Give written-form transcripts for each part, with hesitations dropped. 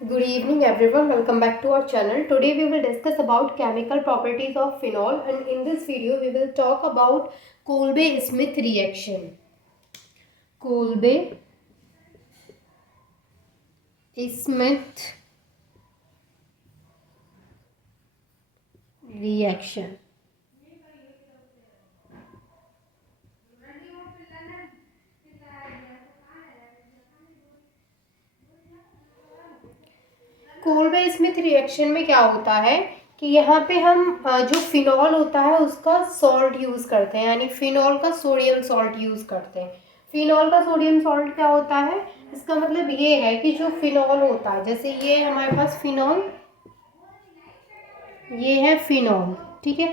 Good evening everyone, welcome back to our channel. Today we will discuss about chemical properties of phenol, and in this video we will talk about Kolbe-Smith reaction. Kolbe-Smith reaction. Kolbe Smith reaction में क्या होता है कि यहाँ पे हम जो phenol होता है उसका सॉल्ट यूज़ करते हैं, यानी फिनॉल का सोडियम सॉल्ट यूज़ करते हैं। फिनॉल का सोडियम सॉल्ट क्या होता है, इसका मतलब ये है कि जो फिनॉल होता है, जैसे ये हमारे पास फिनॉल, ये है फिनॉल, ठीक है।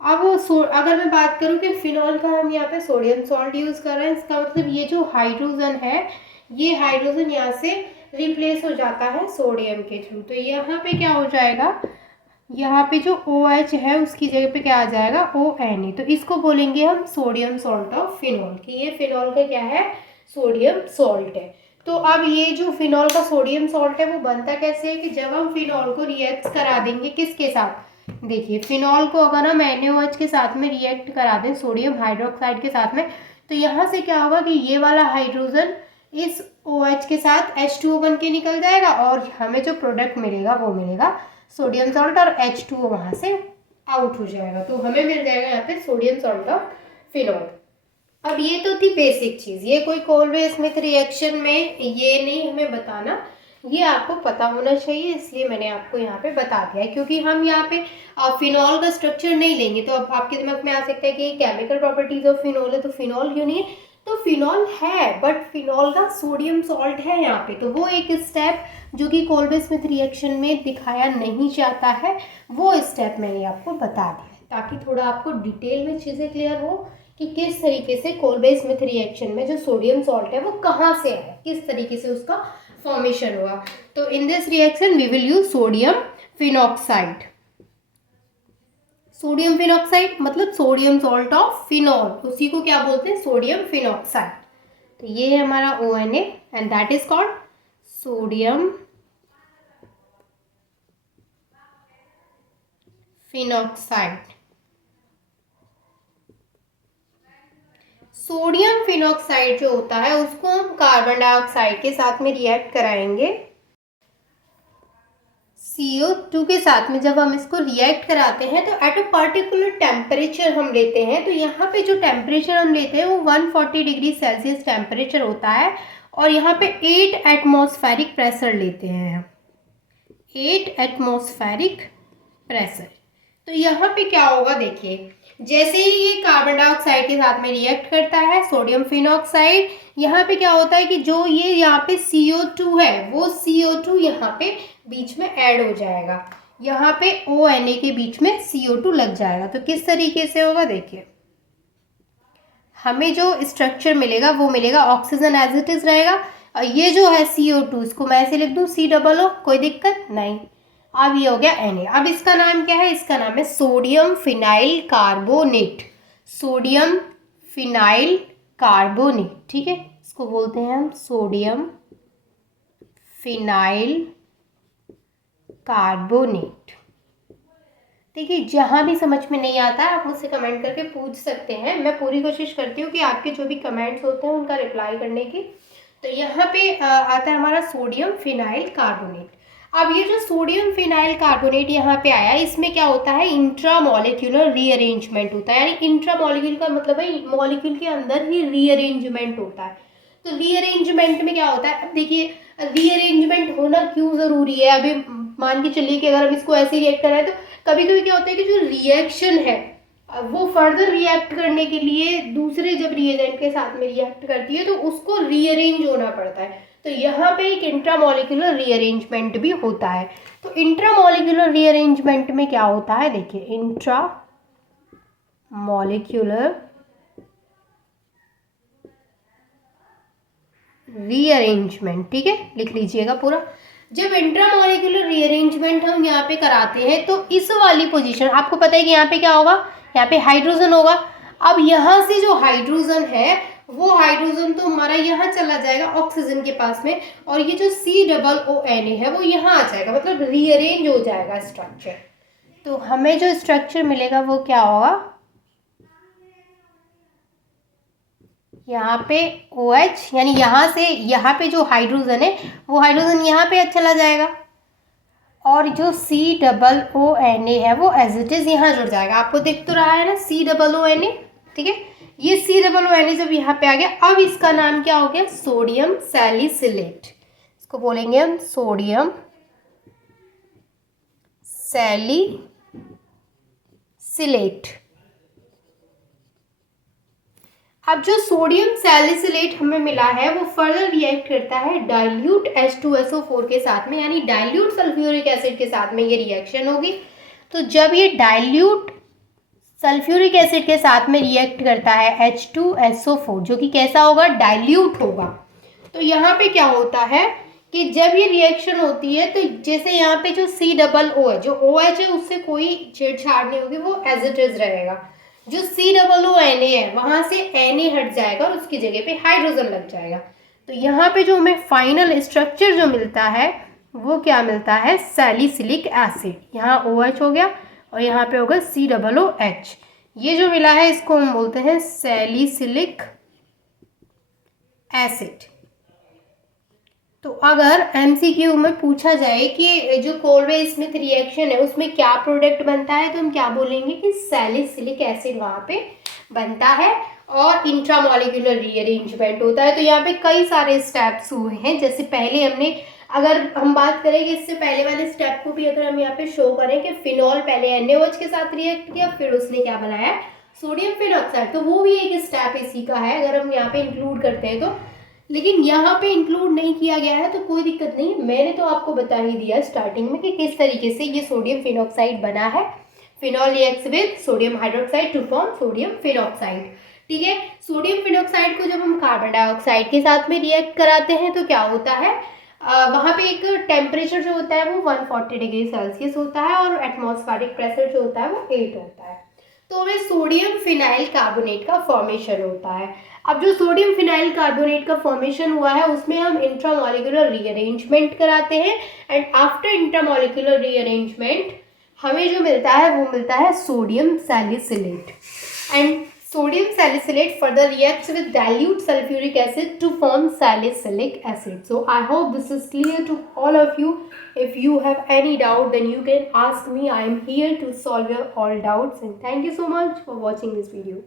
अब अगर मैं बात करूँ कि फिनॉल का हम यहाँ पे सोडियम सॉल्ट यूज़ कर रहे हैं, इसका मतलब ये जो हाइड्रोजन है, ये हाइड्रोजन यहाँ से रिप्लेस हो जाता है सोडियम के थ्रू। तो यहाँ पे क्या हो जाएगा, यहाँ पे जो OH है उसकी जगह पे क्या आ जाएगा, ONA। तो इसको बोलेंगे हम सोडियम सॉल्ट ऑफ फिनॉल, कि ये फिनॉल का क्या है, सोडियम सॉल्ट है। तो अब ये जो फिनॉल का सोडियम सॉल्ट है वो बनता कैसे है कि जब हम फिनॉल को रिएक्ट करा देंगे किसके साथ, देखिए फिनॉल को अगर हम NaOH के साथ में रिएक्ट करा दें सोडियम हाइड्रोक्साइड के साथ में, तो यहाँ से क्या होगा कि ये वाला हाइड्रोजन इस OH के साथ H2O बन के निकल जाएगा और हमें जो प्रोडक्ट मिलेगा वो मिलेगा सोडियम सॉल्ट, और H2O वहाँ से आउट हो जाएगा। तो हमें मिल जाएगा यहाँ पे सोडियम सॉल्ट ऑफ फिनॉल। अब ये तो थी बेसिक चीज़, ये कोई कोल्बे स्मिथ रिएक्शन में ये नहीं हमें बताना, ये आपको पता होना चाहिए, इसलिए मैंने आपको यहाँ पे बता दिया है। क्योंकि हम यहाँ पे फिनॉल का स्ट्रक्चर नहीं लेंगे तो अब आपके दिमाग में आ सकता है कि केमिकल प्रॉपर्टीज ऑफ फिनॉल है तो फिनॉल क्यों नहीं है। तो फिनॉल है, बट फिनॉल का सोडियम सॉल्ट है यहाँ पे, तो वो एक स्टेप जो कि कोल्बे स्मिथ रिएक्शन में दिखाया नहीं जाता है, वो स्टेप मैंने आपको बता दिया है ताकि थोड़ा आपको डिटेल में चीज़ें क्लियर हो कि किस तरीके से कोल्बे स्मिथ रिएक्शन में जो सोडियम सॉल्ट है वो कहाँ से आया, किस तरीके से उसका फॉर्मेशन हुआ। तो in this reaction we will use sodium phenoxide. Sodium phenoxide मतलब सोडियम सॉल्ट ऑफ फिनॉल, उसी को क्या बोलते हैं, सोडियम फिनॉक्साइड। तो ये है हमारा ONA and that is called sodium phenoxide. Sodium phenoxide जो होता है उसको हम कार्बन डाइऑक्साइड के साथ में रिएक्ट कराएंगे, CO2 के साथ में। जब हम इसको रिएक्ट कराते हैं तो एट अ पर्टिकुलर टेम्परेचर हम लेते हैं, तो यहाँ पे जो टेम्परेचर हम लेते हैं वो 140 डिग्री सेल्सियस टेम्परेचर होता है, और यहाँ पे 8 एटमॉस्फेरिक प्रेशर लेते हैं हम, 8 एटमॉस्फेरिक प्रेशर। तो यहाँ पे क्या होगा, देखिए जैसे ही ये कार्बन डाइऑक्साइड के साथ में रिएक्ट करता है सोडियम फिनॉक्साइड, यहाँ पे क्या होता है कि जो ये यहाँ पे CO2 है वो CO2 यहाँ पे बीच में ऐड हो जाएगा, यहाँ पे ONA के बीच में CO2 लग जाएगा। तो किस तरीके से होगा, देखिए हमें जो स्ट्रक्चर मिलेगा वो मिलेगा, ऑक्सीजन एज इट इज रहेगा, और ये जो है CO2 इसको मैं ऐसे लिख दूँ COO, कोई दिक्कत नहीं। अब ये हो गया Na। अब इसका नाम क्या है, इसका नाम है sodium phenyl carbonate, sodium phenyl carbonate, ठीक है, इसको बोलते हैं हम सोडियम फिनाइल कार्बोनेट। देखिए जहाँ भी समझ में नहीं आता है आप मुझसे कमेंट करके पूछ सकते हैं, मैं पूरी कोशिश करती हूँ कि आपके जो भी कमेंट्स होते हैं उनका रिप्लाई करने की। तो यहाँ पे आता है हमारा सोडियम फिनाइल कार्बोनेट। अब ये जो सोडियम फिनाइल कार्बोनेट यहाँ पे आया, इसमें क्या होता है, इंट्रा मॉलिक्यूलर रीअरेंजमेंट होता है, यानी इंट्रा मॉलिक्यूल का मतलब है मॉलिक्यूल के अंदर ही रीअरेंजमेंट होता है। तो रीअरेंजमेंट में क्या होता है, अब देखिए रीअरेंजमेंट होना क्यों ज़रूरी है, अभी मान के चलिए कि अगर हम इसको ऐसे रिएक्ट कर रहे हैं तो कभी कभी क्या होता है कि जो रिएक्शन है वो फर्दर रिएक्ट करने के लिए दूसरे जब रिएजेंट के साथ में रिएक्ट करती है तो उसको रीअरेंज होना पड़ता है। तो यहाँ पे एक इंट्रामॉलिक्यूलर रीअरेंजमेंट भी होता है। तो इंट्रामॉलिक्यूलर रीअरेंजमेंट में क्या होता है, देखिए इंट्रा मॉलिक्यूलर रीअरेंजमेंट, ठीक है, लिख लीजिएगा पूरा। जब इंट्रामॉलिक्यूलर रीअरेंजमेंट हम यहाँ पे कराते हैं तो इस वाली पोजीशन, आपको पता है कि यहाँ पे क्या होगा, यहाँ पे हाइड्रोजन होगा। अब यहाँ से जो हाइड्रोजन है वो हाइड्रोजन तो हमारा यहाँ चला जाएगा ऑक्सीजन के पास में, और ये जो COONA है वो यहाँ आ जाएगा, मतलब रीअरेंज हो जाएगा स्ट्रक्चर। तो हमें जो स्ट्रक्चर मिलेगा वो क्या होगा, यहाँ पे OH, यानी यहाँ से यहाँ पे जो हाइड्रोजन है वो हाइड्रोजन यहाँ पे चला जाएगा, और जो COONA है वो एज इट इज यहाँ जुड़ जाएगा। आपको दिख तो रहा है ना COONA, ठीक है। ये COONA जब यहाँ पे आ गया, अब इसका नाम क्या हो गया, सोडियम सैलिसिलेट। इसको बोलेंगे हम सोडियम सैलिसिलेट। अब जो सोडियम सैलिसिलेट हमें मिला है वो फर्दर रिएक्ट करता है डाइल्यूट H2SO4 के साथ में, यानी डाइल्यूट सल्फ्यूरिक एसिड के साथ में ये रिएक्शन होगी। तो जब ये डाइल्यूट सल्फ्यूरिक एसिड के साथ में रिएक्ट करता है H2SO4, जो कि कैसा होगा, डाइल्यूट होगा। तो यहाँ पे क्या होता है कि जब ये रिएक्शन होती है तो जैसे यहाँ पे जो COO है, जो OH है उससे कोई छेड़छाड़ नहीं होगी, वो एज इट इज रहेगा। जो COONA है वहाँ से Na हट जाएगा और उसकी जगह पे हाइड्रोजन लग जाएगा। तो यहाँ पे जो हमें फाइनल स्ट्रक्चर जो मिलता है वो क्या मिलता है, सैलिसिलिक एसिड। यहाँ OH हो गया और यहाँ पे होगा COOH। ये जो मिला है इसको हम बोलते हैं सैलिसिलिक एसिड। तो अगर MCQ में पूछा जाए कि जो कोलवे स्मिथ रिएक्शन है उसमें क्या प्रोडक्ट बनता है, तो हम क्या बोलेंगे कि सैलिसिलिक एसिड वहाँ पे बनता है और इंट्रामॉलिक्यूलर रीअरेंजमेंट होता है। तो यहाँ पे कई सारे स्टेप्स हुए हैं। जैसे पहले हमने, अगर हम बात करें कि इससे पहले वाले स्टेप को भी अगर हम यहाँ पे शो करें कि फिनॉल पहले NaOH के साथ रिएक्ट किया, फिर उसने क्या बनाया, सोडियम फिनॉक्साइड, तो वो भी एक स्टेप इसी का है अगर हम यहाँ पे इंक्लूड करते हैं तो। लेकिन यहाँ पे इंक्लूड नहीं किया गया है तो कोई दिक्कत नहीं, मैंने तो आपको बता ही दिया स्टार्टिंग में कि किस तरीके से ये सोडियम फिनॉक्साइड बना है। Phenol reacts with sodium hydroxide to form sodium phenoxide, ठीक है। सोडियम फिनॉक्साइड को जब हम कार्बन डाइऑक्साइड के साथ में रिएक्ट कराते हैं तो क्या होता है, वहाँ पे एक टेम्परेचर जो होता है वो 140 डिग्री सेल्सियस होता है और एटमॉस्फेरिक प्रेशर जो होता है वो 8 होता है। तो हमें सोडियम फिनाइल कार्बोनेट का फॉर्मेशन होता है। अब जो सोडियम फिनाइल कार्बोनेट का फॉर्मेशन हुआ है उसमें हम इंट्रामॉलिक्यूलर रीअरेंजमेंट कराते हैं, एंड आफ्टर इंट्रामॉलिक्यूलर रीअरेंजमेंट हमें जो मिलता है वो मिलता है sodium salicylate. And sodium salicylate further reacts with dilute sulfuric acid to form salicylic acid. So I hope this is clear to all of you. If you have any doubt, then you can ask me. I am here to solve your all doubts. And thank you so much for watching this video.